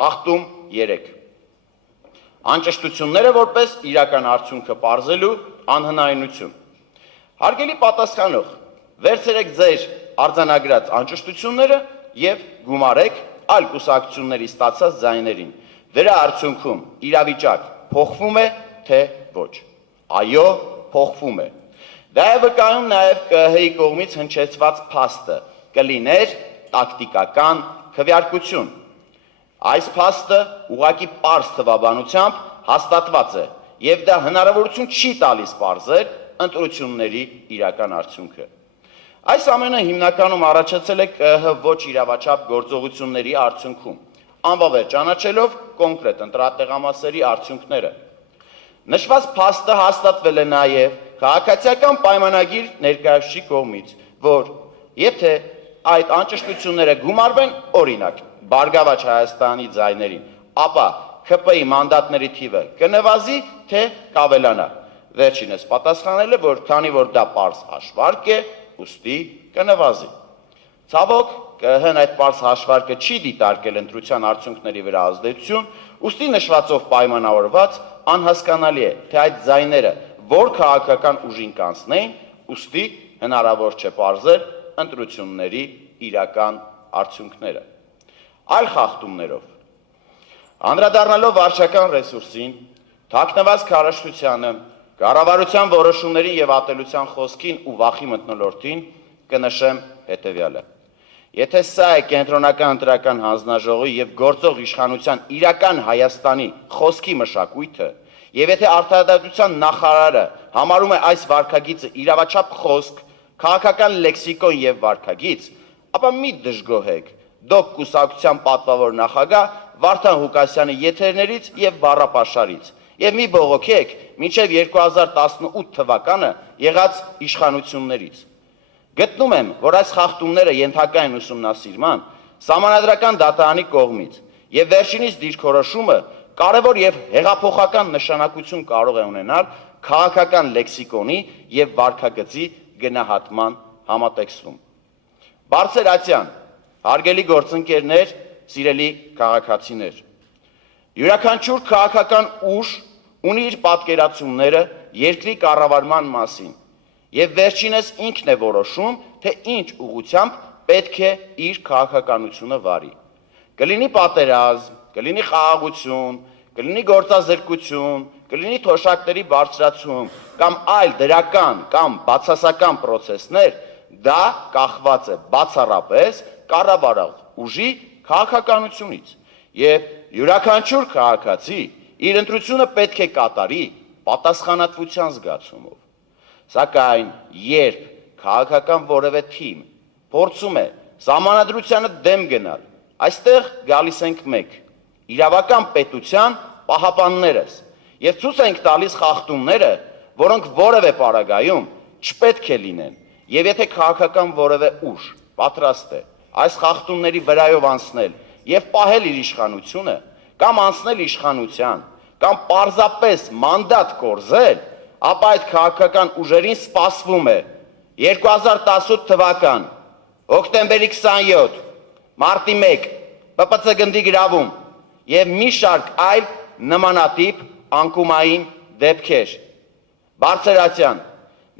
Խախտում 3. Անճշտությունները որպես իրական արդյունքը պարզելու անհնարինություն։ Հարգելի պատասխանող, վերցրեք ձեր արձանագրած անճշտությունները և գումարեք այլ կուսակցությունների ստացած ձայներին։ Դրա արդյունքում իրավիճակ փոխվում է, թե ոչ։ Այո, փոխվում է։ Դա է վկայում նաև ԿԸՀ-ի կողմից հնչեցված փաստը, կլիներ տակտիկական քվեարկություն։ Այս փաստը ուղղակի պարզ թվաբանությամբ հաստատված է, և դա հնարավորություն չի տալիս պարզել ընտրությունների իրական արդյունքը։ Այս ամենը հիմնականում առաջացել է ԿԸՀ ոչ իրավաչափ գործողությունների արդյունքում, անվավեր ճանաչելով կոնկրետ ընտրատեղամասերի արդյունքները։ Նշված փաստը հաստատվել է նաև քաղաքացիական պայմանագիր ներկայացուցիչի կողմից, որ եթե այդ անճշտությունները գումարվեն, օրինակ, Բարգավաճ Հայաստանի ձայներին, ապա ՔՊ-ի մանդատների թիվը կնվազի, թե կավելանա։ Վերջինս պատասխանել է, որ քանի որ դա պարզ հաշվարկ է, ուստի կնվազի։ Ցավոք, ԿԸՀ-ն այդ պարզ հաշվարկը չի դիտարկել ընտրության արդյունքների վրա ազդեցություն, ուստի նշվածով պայմանավորված անհասկանալի է, թե այդ ձայները որ քաղաքական ուժին կանցնեին, ուստի հնարավոր չէ պարզել ընտրությունների իրական արդյունքները։ Այլ խախտումներով։ Անդրադառնալով վարչական ռեսուրսին, թաքնված քարոզչությանը, կառավարության որոշումներին և ատելության խոսքին ու վախի մթնոլորտին, կնշեմ հետևյալը։ Եթե սա է կենտրոնական ընտրական հանձնաժողովի և գործող իշխանության իրական Հայաստանի խոսքի մշակույթը, և եթե արդարադատության նախարարը համարում է այս վարքագիծը իրավաչափ խոսք, քաղաքական լեքսիկոն և վարքագիծ, ապա մի դժգոհեք, դուք կուսակցության պատվավոր նախագահ Վարդան Ղուկասյանի եթերներից և բառապաշարից, և մի բողոքեք մինչև 2018 թվականը եղած իշխանություններից։ Գտնում եմ, որ այս խախտումները ենթակա են ուսումնասիրման Սահմանադրական դատարանի կողմից, և վերջինիս դիրքորոշումը կարևոր և հեղափոխական նշանակություն կարող է ունենալ քաղաքական լեքսիկոնի և վարքագծի գնահատման համատեքստում։ Բարձր Ացյան, հարգելի գործընկերներ, սիրելի քաղաքացիներ, յուրաքանչյուր քաղաքական ուժ ունի իր պատկերացումները երկրի կառավարման մասին, և վերջինս ինքն է որոշում, թե ինչ ուղղությամբ պետք է իր քաղաքականությունը վարի։ Կլինի պատերազմ, կլինի խաղաղություն, կլինի գործազրկություն, կլինի թոշակների բարձրացում կամ այլ դրական կամ բացասական պրոցեսներ, դա կախված է բացառապես կառավարող ուժի քաղաքականությունից, և յուրաքանչյուր քաղաքացի իր ընտրությունը պետք է կատարի պատասխանատվության զգացումով։ Սակայն երբ քաղաքական որևէ թիմ փորձում է Սահմանադրությանը դեմ գնալ, այստեղ գալիս ենք մենք, իրավական պետության պահապաններս, և ցույց ենք տալիս խախտումները, որոնք որևէ պարագայում չպետք է լինեն, և եթե քաղաքական որևէ ուժ պատրաստ է այս խախտումների վրայով անցնել և պահել իր իշխանությունը, կամ անցնել իշխանության, կամ պարզապես մանդատ կորզել, ապա այդ քաղաքական ուժերին սպասվում է 2018 թվական, հոկտեմբերի 27, մարտի 1, ՊՊՑ գնդի գրավում և մի շարք այլ նմանատիպ անկումային դեպքեր։ Բարձր Ացյան,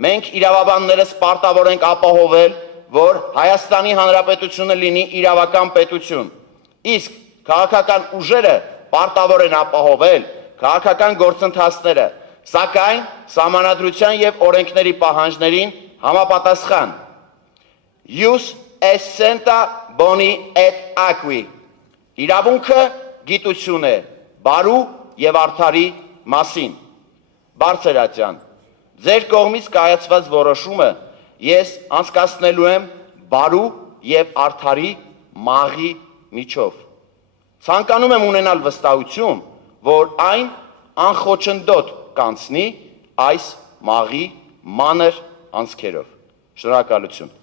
մենք իրավաբաններս պարտավոր ենք ապահովել, որ Հայաստանի Հանրապետությունը լինի իրավական պետություն, իսկ քաղաքական ուժերը պարտավոր են ապահովել քաղաքական գործընթացները, սակայն Սահմանադրության և օրենքների պահանջներին համապատասխան։ Ius essenta boni et aqui։ Իրավունքը գիտություն է բարու և արդարի մասին։ Բարձր Ացյան, ձեր կողմից կայացված որոշումը ես անցկացնելու եմ բարու և արդարի մաղի միջով։ Ցանկանում եմ ունենալ վստահություն, որ այն անխոչնդոտ կանցնի այս մաղի մանր անցքերով։ Շնորհակալություն։